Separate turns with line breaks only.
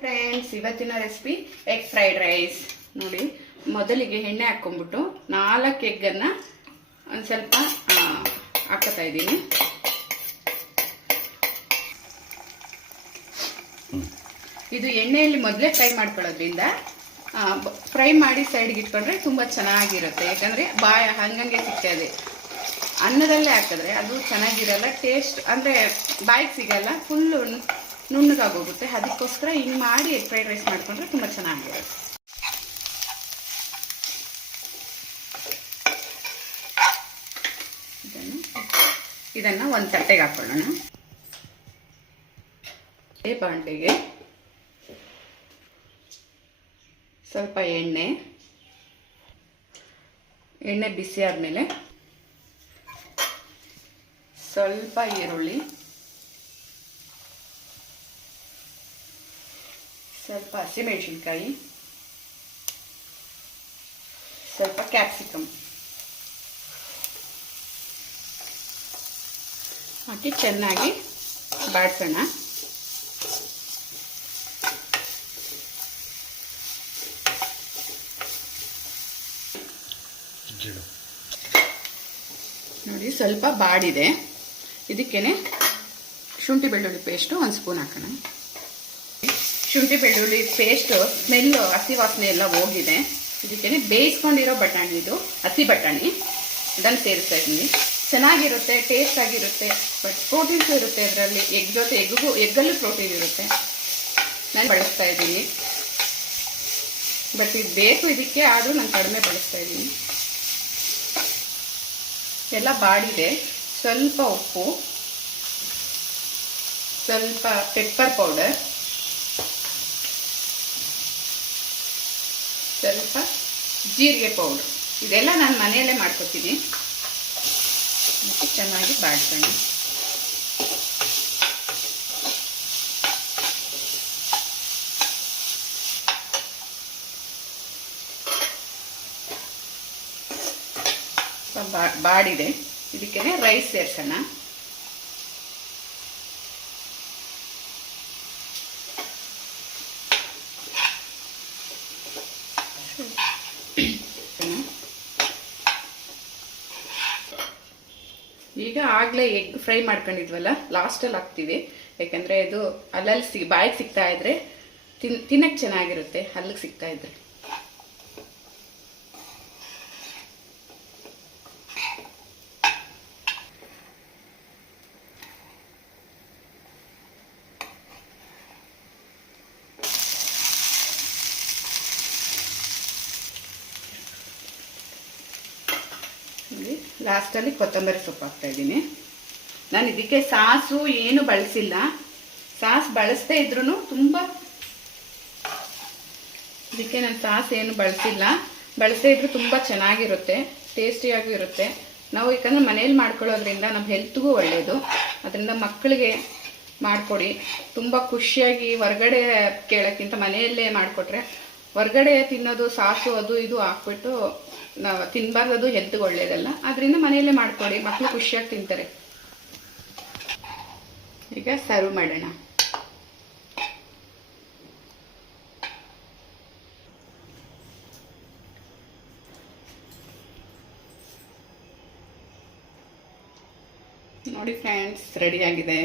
Friends, ಇವತ್ತಿನ recipe egg fried rice ನೋಡಿ, ಮೊದಲಿಗೆ ಎಣ್ಣೆ ಹಾಕ್ಕೊಂಡ್ಬಿಟ್ಟು ನಾಲ್ಕು ಎಗ್ಗನ್ನು ಒಂದು ಸ್ವಲ್ಪ ಹಾಕತಾ ಇದ್ದೀನಿ. ಇದು ಎಣ್ಣೆಯಲ್ಲಿ ಮೊದಲೇ ಫ್ರೈ ಮಾಡ್ಕೊಳ್ಳೋದ್ರಿಂದ ಫ್ರೈ ಮಾಡಿ ಸೈಡ್ಗೆ ಇಟ್ಕೊಂಡ್ರೆ ತುಂಬ ಚೆನ್ನಾಗಿರುತ್ತೆ. ಯಾಕಂದರೆ ಬಾಯ ಹಂಗಂಗೆ ಸಿಗ್ತದೆ ಅನ್ನದಲ್ಲೇ ಹಾಕಿದ್ರೆ ಅದು ಚೆನ್ನಾಗಿರಲ್ಲ ಟೇಸ್ಟ್ ಅಂದರೆ ಬಾಯಿಗೆ ಸಿಗಲ್ಲ ಫುಲ್ಲು ನುಣ್ಣಗಾಗೋಗುತ್ತೆ ಅದಕ್ಕೋಸ್ಕರ ಹಿಂಗೆ ಮಾಡಿ ಎಗ್ ಫ್ರೈಡ್ ರೈಸ್ ಮಾಡ್ಕೊಂಡ್ರೆ ತುಂಬ ಚೆನ್ನಾಗಿರುತ್ತೆ ಇದನ್ನು ಇದನ್ನು ಒಂದು ತಟ್ಟೆಗೆ ಹಾಕೊಳ್ಳೋಣ. ಈ ಬಾಂಡೆಗೆ ಸ್ವಲ್ಪ ಎಣ್ಣೆ. ಎಣ್ಣೆ ಬಿಸಿ ಆದಮೇಲೆ ಸ್ವಲ್ಪ ಈರುಳ್ಳಿ. ಸ್ವಲ್ಪ ಹಸಿಮೆಣಸಿನ್ಕಾಯಿ ಸ್ವಲ್ಪ ಕ್ಯಾಪ್ಸಿಕಮ್ ಹಾಕಿ ಚೆನ್ನಾಗಿ ಬಾಡ್ಸೋಣ ನೋಡಿ ಸ್ವಲ್ಪ ಬಾಡಿದೆ. ಇದಕ್ಕೇನೆ ಶುಂಠಿ ಬೆಳ್ಳುಳ್ಳಿ ಪೇಸ್ಟು ಒಂದು ಸ್ಪೂನ್ ಹಾಕೋಣ. ಶುಂಠಿ ಬೆಳ್ಳುಳ್ಳಿ ಪೇಸ್ಟ್ ಸ್ಮೆಲ್ ಹಸಿ ವಾಸನೆ ಎಲ್ಲ ಹೋಗಿದೆ. ಇದಕ್ಕೆ ಬೇಯಿಸ್ಕೊಂಡಿರೋ ಬಟಾಣಿ ಇದು, ಹಸಿ ಬಟಾಣಿ. ಇದನ್ನು ಸೇರಿಸ್ತಾ ಇದ್ದೀನಿ. ಚೆನ್ನಾಗಿರುತ್ತೆ ಟೇಸ್ಟ್ ಆಗಿರುತ್ತೆ ಬಟ್ ಪ್ರೋಟೀನ್ಸ್ ಇರುತ್ತೆ ಅದರಲ್ಲಿ. ಎಗ್ ಜೊತೆ ಎಗ್ಗೂ ಎಗ್ಗಲ್ಲೂ ಪ್ರೋಟೀನ್ ಇರುತ್ತೆ. ನಾನು ಬಳಸ್ತಾ ಇದ್ದೀನಿ. ಬಟ್ ಇದು ಬೇಕು ಇದಕ್ಕೆ, ಆದರೂ ನಾನು ಕಡಿಮೆ ಬಳಸ್ತಾ ಇದ್ದೀನಿ. ಎಲ್ಲ ಬಾಡಿದೆ. ಸ್ವಲ್ಪ ಉಪ್ಪು. ಸ್ವಲ್ಪ ಪೆಪ್ಪರ್ ಪೌಡರ್ ಸ್ವಲ್ಪ ಜೀರಿಗೆ ಪೌಡ್ರ್. ಇದೆಲ್ಲ ನಾನು ಮನೆಯಲ್ಲೇ ಮಾಡ್ಕೊತೀನಿ. ಮತ್ತು ಚೆನ್ನಾಗಿ ಬಾ- ಬಾಡಿದೆ. ಇದಕ್ಕೆ ರೈಸ್ ಸೇರ್ಸೋಣ. ಈಗ ಆಗಲೇ ಎಗ್ ಫ್ರೈ ಮಾಡ್ಕೊಂಡಿದ್ವಲ್ಲ ಲಾಸ್ಟಲ್ಲಿ ಹಾಕ್ತೀವಿ. ಯಾಕಂದರೆ ಇದು ಅಲ್ಲಲ್ಲಿ ಸಿ, ಬಾಯಿಗೆ ಸಿಗ್ತಾ ಇದ್ರೆ ತಿನ್ ತಿನ್ನಕ್ಕೆ ಚೆನ್ನಾಗಿರುತ್ತೆ, ಅಲ್ಲಿಗೆ ಸಿಗ್ತಾ ಇದ್ರೆ. ಲಾಸ್ಟಲ್ಲಿ ಕೊತ್ತಂಬರಿ ಸೊಪ್ಪು ಹಾಕ್ತಾ ಇದ್ದೀನಿ. ನಾನು ಇದಕ್ಕೆ ಸಾಸು ಏನು ಬಳಸಿಲ್ಲ. ಸಾಸ್ ಬಳಸದೇ ಇದ್ರೂ ತುಂಬ ಇದಕ್ಕೆ ನಾನು ಸಾಸ್ ಏನು ಬಳಸಿಲ್ಲ. ಬಳಸದೇ ಇದ್ರೂ ತುಂಬ ಚೆನ್ನಾಗಿರುತ್ತೆ, ಟೇಸ್ಟಿಯಾಗೂ ಇರುತ್ತೆ. ನಾವು ಯಾಕಂದರೆ ಮನೇಲಿ ಮಾಡ್ಕೊಳ್ಳೋದ್ರಿಂದ ನಮ್ಮ ಹೆಲ್ತ್ಗೂ ಒಳ್ಳೆಯದು ಅದರಿಂದ ಮಕ್ಕಳಿಗೆ ಮಾಡಿಕೊಡಿ. ತುಂಬ ಖುಷಿಯಾಗಿ ಹೊರಗಡೆ ಕೇಳೋಕ್ಕಿಂತ ಮನೆಯಲ್ಲೇ ಮಾಡಿಕೊಟ್ರೆ ಹೊರಗಡೆ ತಿನ್ನೋದು ಸಾಸು ಅದು ಇದು ಹಾಕ್ಬಿಟ್ಟು ನಾವು ತಿನ್ಬಾರ್ದು ಹೆಲ್ತ್ಗೆ ಒಳ್ಳೆಯದಲ್ಲ ಅದರಿಂದ ಮನೆಯಲ್ಲೇ ಮಾಡ್ಕೊಳ್ಳಿ ಮಕ್ಕಳು ಖುಷಿಯಾಗಿ ತಿಂತಾರೆ. ಈಗ ಸರ್ವ್ ಮಾಡೋಣ. ನೋಡಿ ಫ್ರೆಂಡ್ಸ್ ರೆಡಿಯಾಗಿದೆ